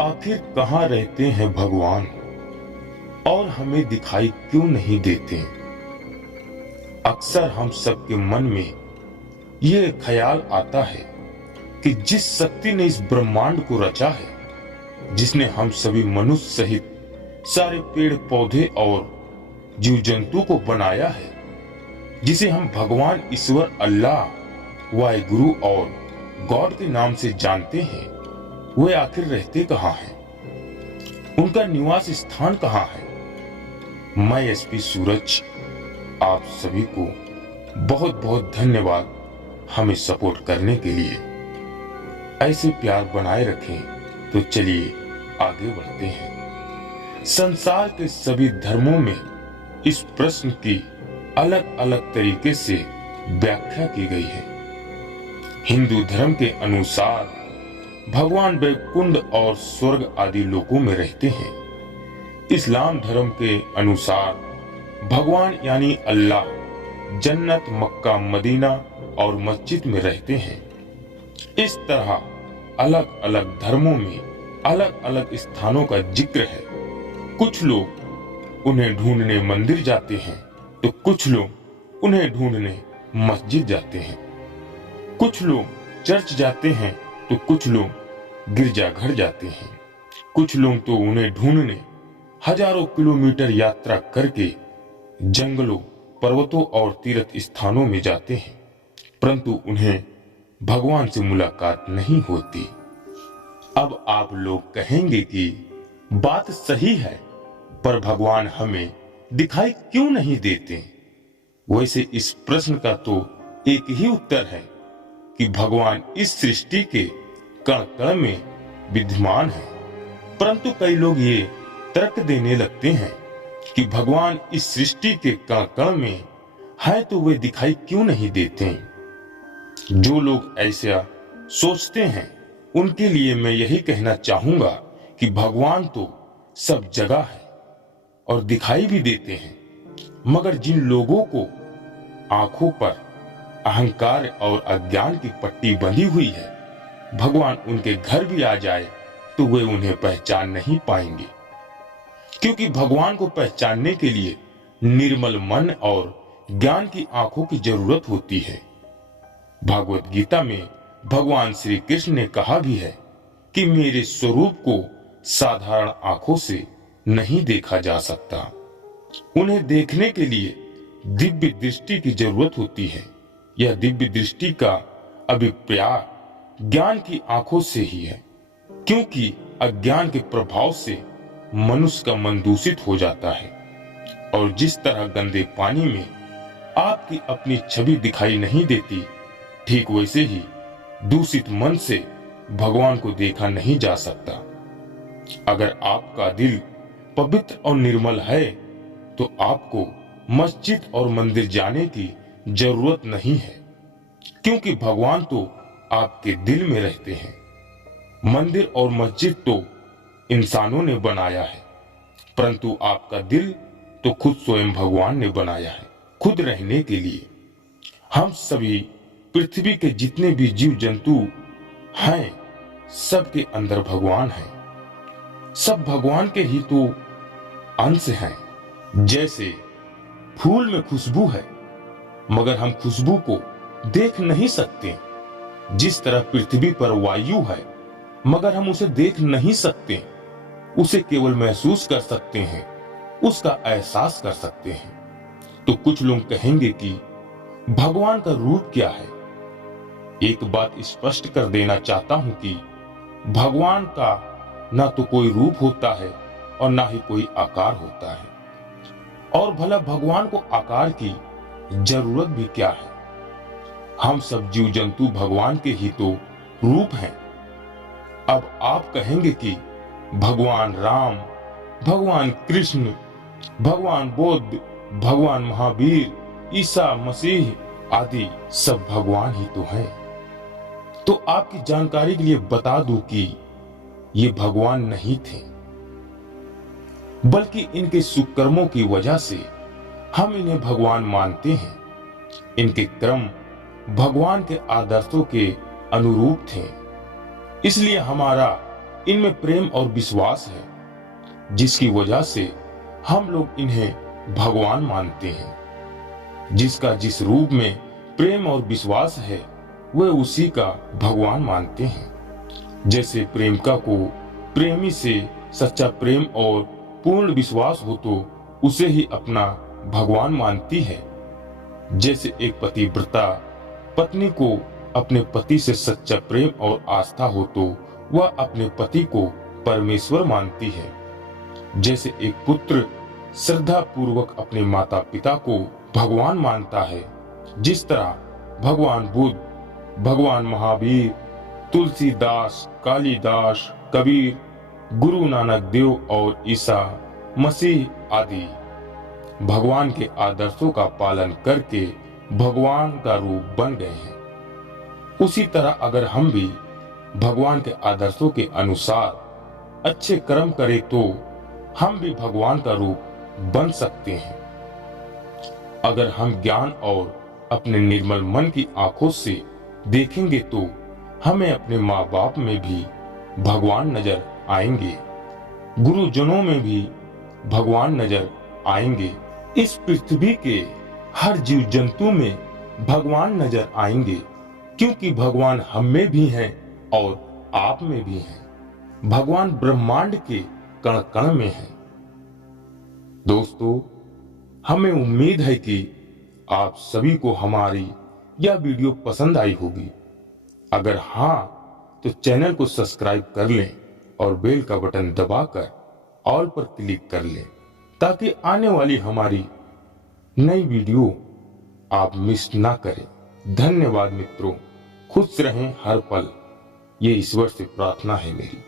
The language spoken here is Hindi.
आखिर कहाँ रहते हैं भगवान और हमें दिखाई क्यों नहीं देते। अक्सर हम सबके मन में यह ख्याल आता है कि जिस शक्ति ने इस ब्रह्मांड को रचा है, जिसने हम सभी मनुष्य सहित सारे पेड़ पौधे और जीव जंतु को बनाया है, जिसे हम भगवान ईश्वर अल्लाह वाहिगुरु और गॉड के नाम से जानते हैं, वे आखिर रहते कहाँ हैं? उनका निवास स्थान कहाँ है? मैं एसपी सूरज आप सभी को बहुत बहुत धन्यवाद हमें सपोर्ट करने के लिए। ऐसे प्यार बनाए रखें। तो चलिए आगे बढ़ते हैं। संसार के सभी धर्मों में इस प्रश्न की अलग अलग तरीके से व्याख्या की गई है। हिंदू धर्म के अनुसार भगवान वैकुंठ और स्वर्ग आदि लोकों में रहते हैं। इस्लाम धर्म के अनुसार भगवान यानी अल्लाह जन्नत, मक्का, मदीना और मस्जिद में रहते हैं। इस तरह अलग अलग धर्मों में अलग अलग स्थानों का जिक्र है। कुछ लोग उन्हें ढूंढने मंदिर जाते हैं तो कुछ लोग उन्हें ढूंढने मस्जिद जाते हैं। कुछ लोग चर्च जाते हैं तो कुछ लोग गिरजाघर जाते हैं। कुछ लोग तो उन्हें ढूंढने हजारों किलोमीटर यात्रा करके जंगलों, पर्वतों और तीर्थ स्थानों में जाते हैं, परंतु उन्हें भगवान से मुलाकात नहीं होती। अब आप लोग कहेंगे कि बात सही है, पर भगवान हमें दिखाई क्यों नहीं देते? वैसे इस प्रश्न का तो एक ही उत्तर है कि भगवान इस सृष्टि के कण कण में विद्यमान है। परंतु कई लोग ये तर्क देने लगते हैं कि भगवान इस सृष्टि के कण कण में है तो वे दिखाई क्यों नहीं देते। जो लोग ऐसा सोचते हैं उनके लिए मैं यही कहना चाहूंगा कि भगवान तो सब जगह है और दिखाई भी देते हैं, मगर जिन लोगों को आंखों पर अहंकार और अज्ञान की पट्टी बंधी हुई है, भगवान उनके घर भी आ जाए तो वे उन्हें पहचान नहीं पाएंगे, क्योंकि भगवान को पहचानने के लिए निर्मल मन और ज्ञान की आंखों की जरूरत होती है। भागवत गीता में भगवान श्री कृष्ण ने कहा भी है कि मेरे स्वरूप को साधारण आंखों से नहीं देखा जा सकता। उन्हें देखने के लिए दिव्य दृष्टि की जरूरत होती है। यह दिव्य दृष्टि का अभिप्राय ज्ञान की आंखों से ही है, क्योंकि अज्ञान के प्रभाव से मनुष्य का मन दूषित हो जाता है। और जिस तरह गंदे पानी में आपकी अपनी छवि दिखाई नहीं देती, ठीक वैसे ही दूषित मन से भगवान को देखा नहीं जा सकता। अगर आपका दिल पवित्र और निर्मल है तो आपको मस्जिद और मंदिर जाने की जरूरत नहीं है, क्योंकि भगवान तो आपके दिल में रहते हैं। मंदिर और मस्जिद तो इंसानों ने बनाया है, परंतु आपका दिल तो खुद स्वयं भगवान ने बनाया है, खुद रहने के लिए। हम सभी पृथ्वी के जितने भी जीव जंतु हैं, सबके अंदर भगवान है। सब भगवान के ही तो अंश हैं। जैसे फूल में खुशबू है, मगर हम खुशबू को देख नहीं सकते। जिस तरह पृथ्वी पर वायु है, मगर हम उसे देख नहीं सकते, उसे केवल महसूस कर सकते हैं, उसका एहसास कर सकते हैं। तो कुछ लोग कहेंगे कि भगवान का रूप क्या है? एक बात स्पष्ट कर देना चाहता हूं कि भगवान का ना तो कोई रूप होता है और ना ही कोई आकार होता है। और भला भगवान को आकार की जरूरत भी क्या है? हम सब जीव जंतु भगवान के ही तो रूप हैं। अब आप कहेंगे कि भगवान राम, भगवान कृष्ण, भगवान बुद्ध, भगवान महावीर, ईसा मसीह आदि सब भगवान ही तो हैं। तो आपकी जानकारी के लिए बता दूं कि ये भगवान नहीं थे, बल्कि इनके सुकर्मों की वजह से हम इन्हें भगवान मानते हैं। इनके कर्म भगवान के आदर्शों के अनुरूप थे, इसलिए हमारा इनमें प्रेम और विश्वास है, जिसकी वजह से हम लोग इन्हें भगवान मानते हैं। जिसका जिस रूप में प्रेम और विश्वास है वह उसी का भगवान मानते हैं। जैसे प्रेमिका को प्रेमी से सच्चा प्रेम और पूर्ण विश्वास हो तो उसे ही अपना भगवान मानती है। जैसे एक पतिव्रता पत्नी को अपने पति से सच्चा प्रेम और आस्था हो तो वह अपने पति को परमेश्वर मानती है। जैसे एक पुत्र श्रद्धा पूर्वक अपने माता पिता को भगवान मानता है, जिस तरह भगवान बुद्ध, भगवान महावीर, तुलसीदास, कालिदास, कबीर, गुरु नानक देव और ईसा मसीह आदि भगवान के आदर्शों का पालन करके भगवान का रूप बन गए हैं, उसी तरह अगर हम भी भगवान के आदर्शों के अनुसार अच्छे कर्म करें तो हम भी भगवान का रूप बन सकते हैं। अगर हम ज्ञान और अपने निर्मल मन की आंखों से देखेंगे तो हमें अपने माँ बाप में भी भगवान नजर आएंगे, गुरुजनों में भी भगवान नजर आएंगे, इस पृथ्वी के हर जीव जंतु में भगवान नजर आएंगे, क्योंकि भगवान हम में भी हैं और आप में भी हैं। भगवान ब्रह्मांड के कण कण में हैं। दोस्तों, हमें उम्मीद है कि आप सभी को हमारी यह वीडियो पसंद आई होगी। अगर हाँ तो चैनल को सब्सक्राइब कर लें और बेल का बटन दबाकर ऑल पर क्लिक कर लें, ताकि आने वाली हमारी नई वीडियो आप मिस ना करें। धन्यवाद मित्रों, खुश रहें हर पल, ये ईश्वर से प्रार्थना है मेरी।